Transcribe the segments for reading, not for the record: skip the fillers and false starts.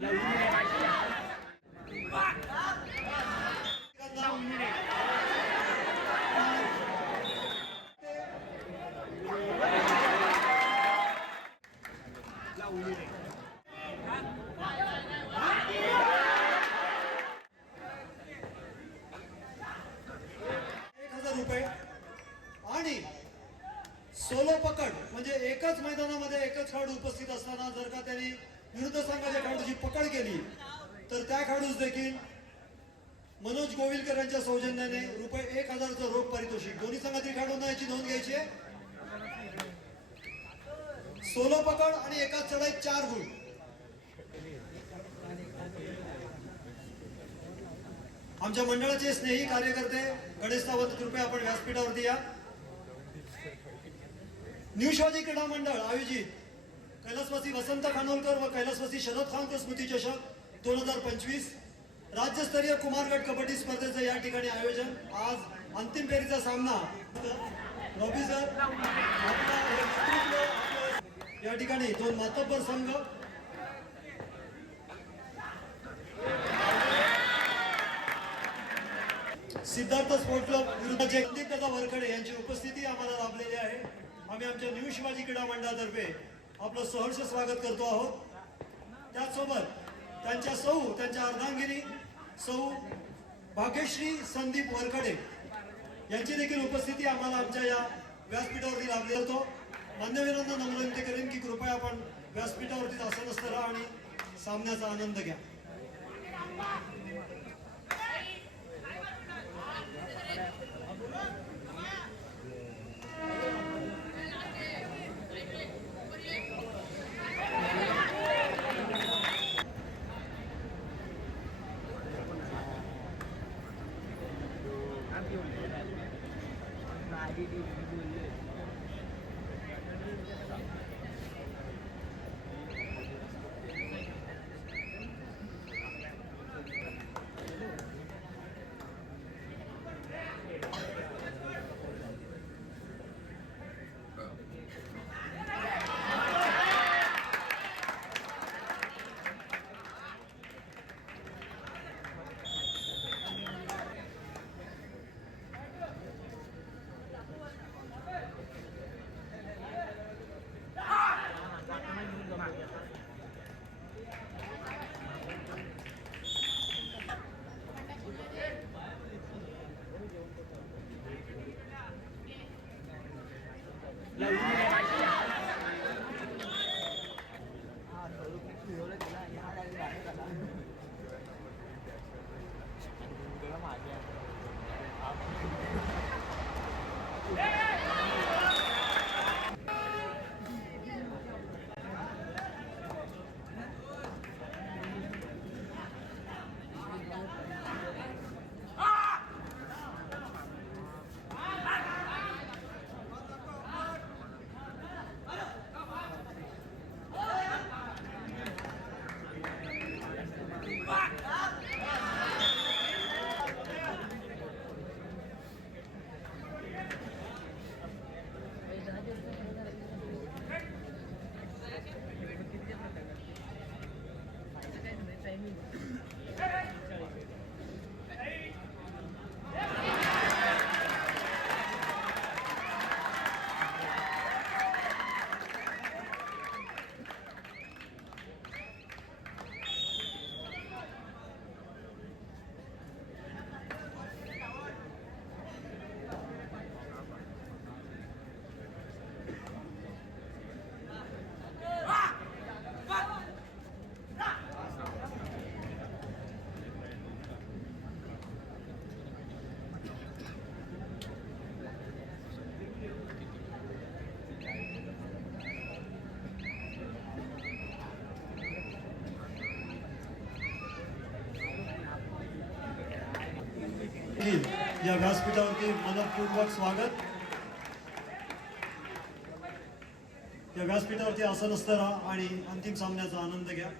रुपये आणि सोलो पकड म्हणजे एकाच मैदानामध्ये एकच खेळाडू उपस्थित असताना जर का त्यांनी विरुद्ध संघाच्या खेळाडूची पकड केली तर त्या खेळाडूस देखील मनोज गोविलकर यांच्या सौजन्याने रुपये 1000चं रोख पारितोषिक. दोन्ही संघातील खेळाडूंना याची नोंद घ्यायची आहे. सोलो पकड आणि एकाच चढाईत 4 गुण. आमच्या मंडळाचे स्नेही कार्यकर्ते गणेश सावंत कृपया आपण व्यासपीठावरती या. न्यू शिवाजी क्रीडा मंडळ आयोजित कैलासवासी वसंत खानोलकर व कैलासवासी शरद खानकर स्मृती चषक 2025 राज्यस्तरीय कुमारगट कबड्डी स्पर्धेचं या ठिकाणी आयोजन. आज अंतिम फेरीचा सामना रॉबी सर या ठिकाणी 2 मातब्बर संघ सिद्धार्थ स्पोर्ट क्लब विरुद्धचे संदीप वरखडे यांची उपस्थिती आम्हाला लाभलेली आहे. आम्ही आमच्या न्यू शिवाजी क्रीडा मंडळातर्फे आपलं सहर्ष स्वागत करतो आहोत. त्याचसोबत त्यांच्या अर्धांगिनी सौ भाग्यश्री संदीप वरखडे यांची देखील उपस्थिती आम्हाला आमच्या या व्यासपीठावरती लाभली होतो. मान्यवरांना नम्र विनंती करेन की कृपया आपण व्यासपीठावरती आसनस्थ राहा आणि सामन्याचा आनंद घ्या. या व्यासपीठावरती मनपूर्वक स्वागत. या व्यासपीठावरती आसनस्थ राहा आणि अंतिम सामन्याचा आनंद घ्या.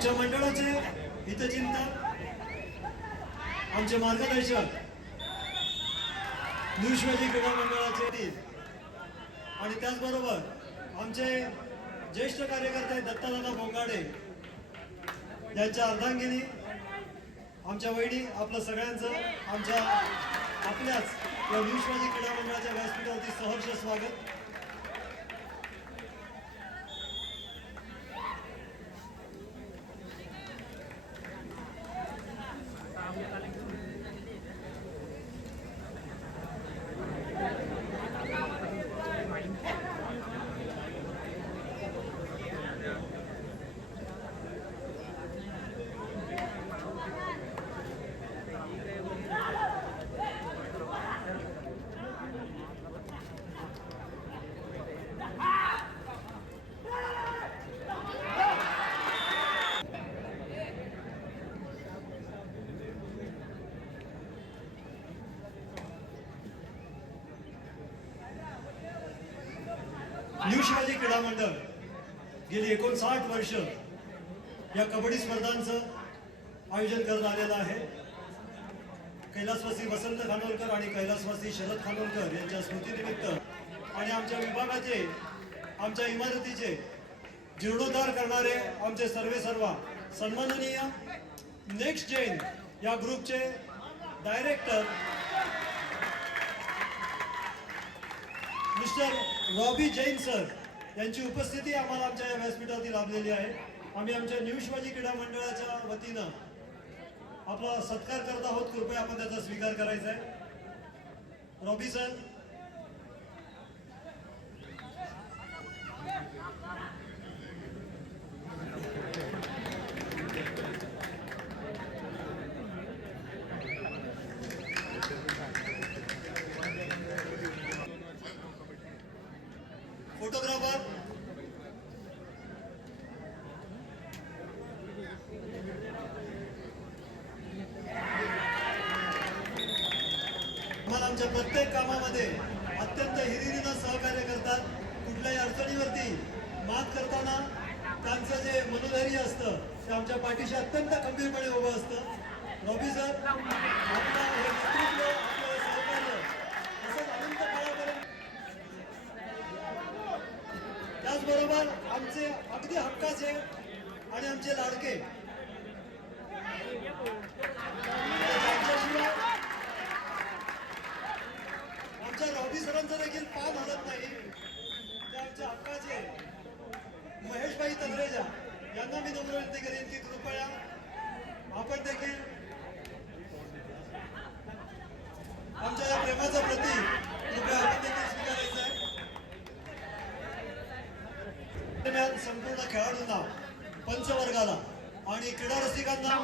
आमच्या मंडळाचे हितचिंतक, आमचे मार्गदर्शक, न्यू शिवाजी क्रीडा मंडळाचे आणि त्याचबरोबर आमचे ज्येष्ठ कार्यकर्ते दत्तादादा बोंगाडे यांच्या अर्धांगिनी आमच्या वहिनी, आपलं सगळ्यांचं आपल्याच या न्यू शिवाजी क्रीडा मंडळाच्या व्यासपीठावरती सहर्ष स्वागत. न्यू शिवाजी क्रीडा मंडळ गेली 59 वर्ष या कबड्डी स्पर्धांचं आयोजन करत आलेलं आहे. कैलासवासी वसंत खानोलकर आणि कैलासवासी शरद खानोलकर यांच्या स्मृतीनिमित्त आणि आमच्या विभागाचे, आमच्या इमारतीचे जीर्णोद्धार करणारे आमचे सर्वेसर्वा सन्माननीय नेक्स्ट जेन या ग्रुपचे director mister Robbie Jain sir यांची उपस्थिती आम्हाला आमच्या या व्यासपीठावरती लाभलेली आहे. आम्ही आमच्या न्यू शिवाजी क्रीडा मंडळाच्या वतीनं आपला सत्कार करत आहोत. कृपया आपण त्याचा स्वीकार करायचा आहे. Robbie sir. फोटोग्राफर आम्हाला आमच्या प्रत्येक कामामध्ये अत्यंत हिरिरीनं सहकार्य करतात. कुठल्याही अडचणीवरती मात करताना त्यांचं जे मनोधैर्य असतं ते आमच्या पाठीशी अत्यंत खंबीरपणे उभं असतं. रॉबी सर, आपलं हे नेतृत्व, आपलं सहकार्य असंच अनंत काळापर्यंत. त्याचबरोबर आमचे अगदी हक्काचे आणि आमचे लाडके आमच्या रॉबी सरांचं देखील पान हलत नाही. ते आमच्या हक्काचे महेशभाई तंद्रेजा यांना मी नम्र विनंती करेन की कृपया आपण देखील आमच्या या प्रेमाचं प्रतीक कृपया आपण देखील स्वीकारायचं आहे. दरम्यान संपूर्ण खेळाडूंना, पंचवर्गाला आणि क्रीडा रसिकांना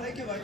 थँक्यू भाई.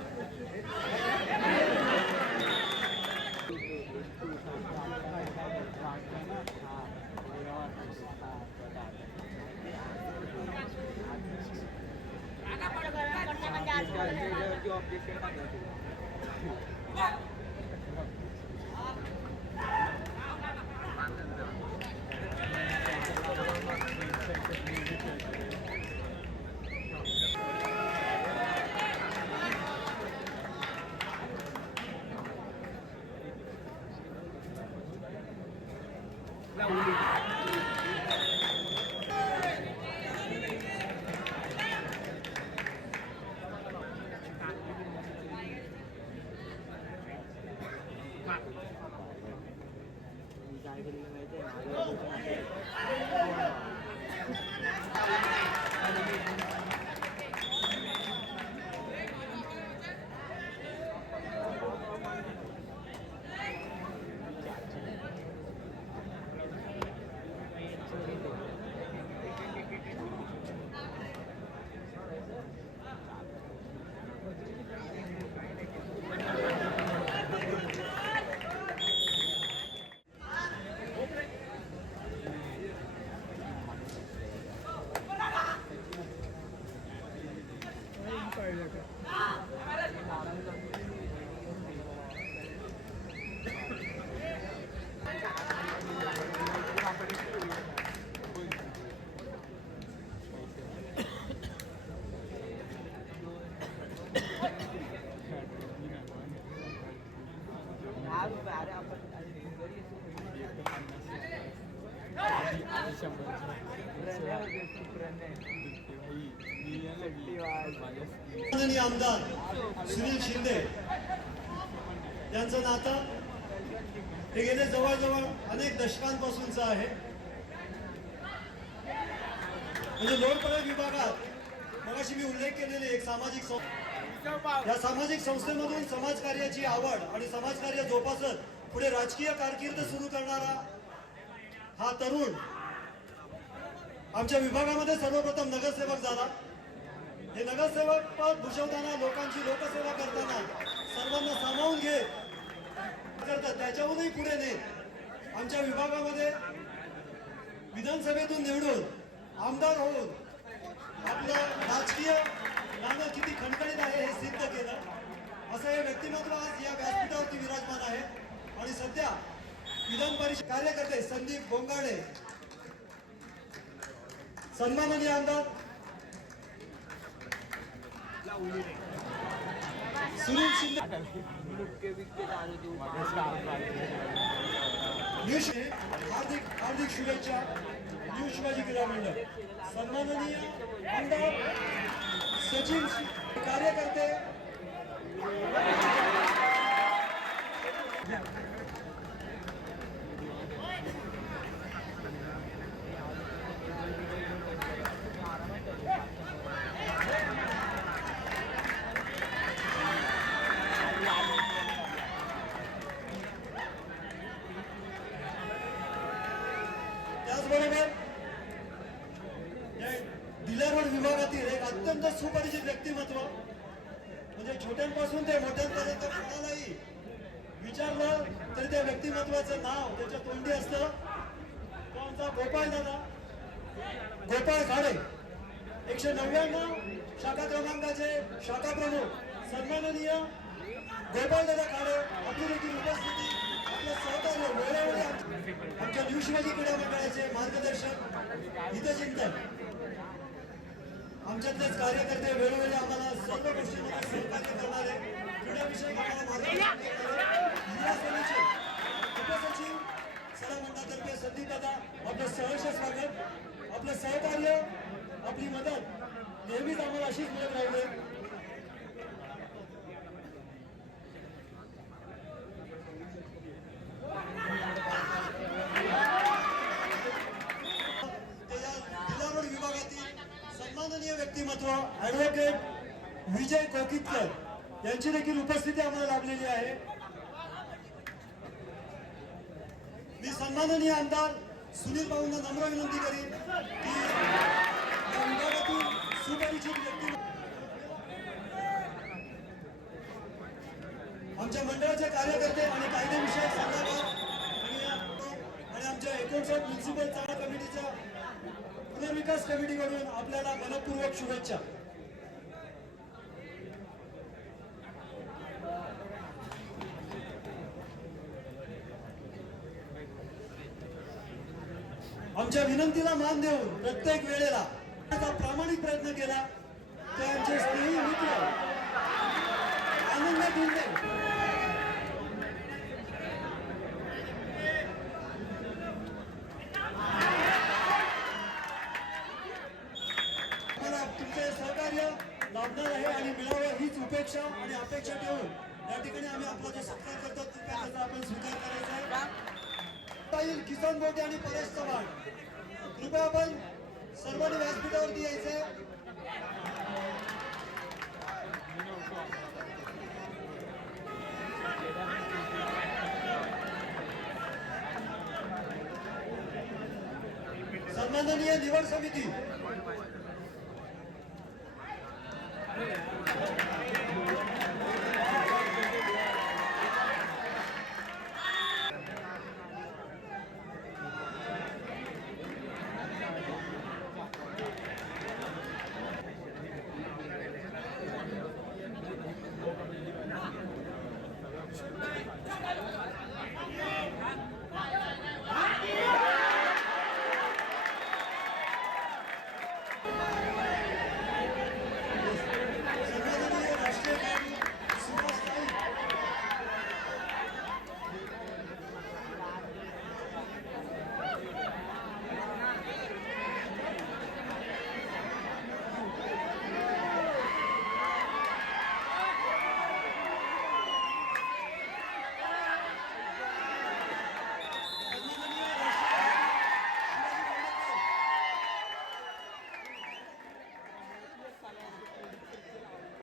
माननीय आमदार सुनील शिंदे यांचं नातं हे गेले जवळजवळ अनेक दशकांपासूनचं आहे. म्हणजे लोणपळे विभागात मगाशी मी उल्लेख केलेले एक या सामाजिक संस्थेमधून समाजकार्याची आवड आणि समाजकार्य जोपासत पुढे राजकीय कारकीर्द सुरू करणारा हा तरुण आमच्या विभागामध्ये सर्वप्रथम नगरसेवक झाला. हे नगरसेवक पद भूषवताना लोकांची लोकसेवा करताना सर्वांना सामावून घेत करतात. त्याच्याहूनही पुढे नाही आमच्या विभागामध्ये विधानसभेतून निवडून आमदार होऊन आपलं राजकीय नाणं किती खणखणीत आहे हे सिद्ध केलं. असं हे व्यक्तिमत्व आज या व्यासपीठावरती विराजमान आहे. आणि सध्या विधान परिषद कार्यकर्ते संदीप बोंगाडे, सन्माननीय आमदार सुनील शिंदे, हार्दिक हार्दिक शुभेच्छा. न्यू शिवाजी क्रीडा मंडळ, सन्माननीय आमदार सचिन कार्यकर्ते त्याचबरोबर दिला रोड विभागातील एक अत्यंत सुपरिचित व्यक्तिमत्व म्हणजे छोट्यांपासून ते मोठ्यांपर्यंत कोणालाही विचारलं तरी त्या व्यक्तिमत्वाचं नाव त्याच्या तोंडी असतं. तो आमचा गोपाळ दादा, गोपाळ खाडे, 199 शाखा क्रमांकाचे शाखा प्रमुख सन्माननीय गोपाळ दादा खाडे आपली देखील उपस्थिती, आपलं सहकार्य वेळोवेळी आमच्या न्यू शिवाजी क्रीडा मंडळाचे मार्गदर्शक हितचिंतक आमच्यातलेच कार्यकर्ते वेळोवेळी आम्हाला सर्व गोष्टींमध्ये सहकार्य करणारे क्रीडाविषयक आम्हाला मार्गदर्शन करणारे उपसचिव सरा मंडळातर्फे संदीप दादा आपलं सहर्ष स्वागत. आपलं सहकार्य, आपली मदत नेहमीच आम्हाला अशीच मिळत राहिली. सन्माननीय व्यक्तिमत्व ऍडव्होकेट विजय कोकितकर यांची देखील उपस्थिती आम्हाला लाभलेली आहे. मी सन्माननीय आमदार सुनील भाऊंना नम्र विनंती करीन की या विभागातील सुपरिचित व्यक्ती आमच्या मंडळाचे कार्यकर्ते आणि कायदेविषयक सल्लागार आणि आमच्या 59 म्युन्सिपल चाळा कमिटीच्या पुनर्विकास कमिटीकडून आपल्याला मनपूर्वक शुभेच्छा. आमच्या विनंतीला मान देऊन प्रत्येक वेळेला प्रामाणिक प्रयत्न केला ते आमचे स्नेही मित्र आनंद गुंडे तुमचे सहकार्य लाभणार आहे आणि मिळावं हीच उपेक्षा आणि अपेक्षा ठेवून या ठिकाणी आम्ही आपला जो सत्कार करतो त्याचा आपण स्वीकार करायचा आहे. किसन बोटे आणि परेश चव्हाण कृपया आपण सर्वांनी व्यासपीठावरती यायचंय. सन्माननीय निवड समिती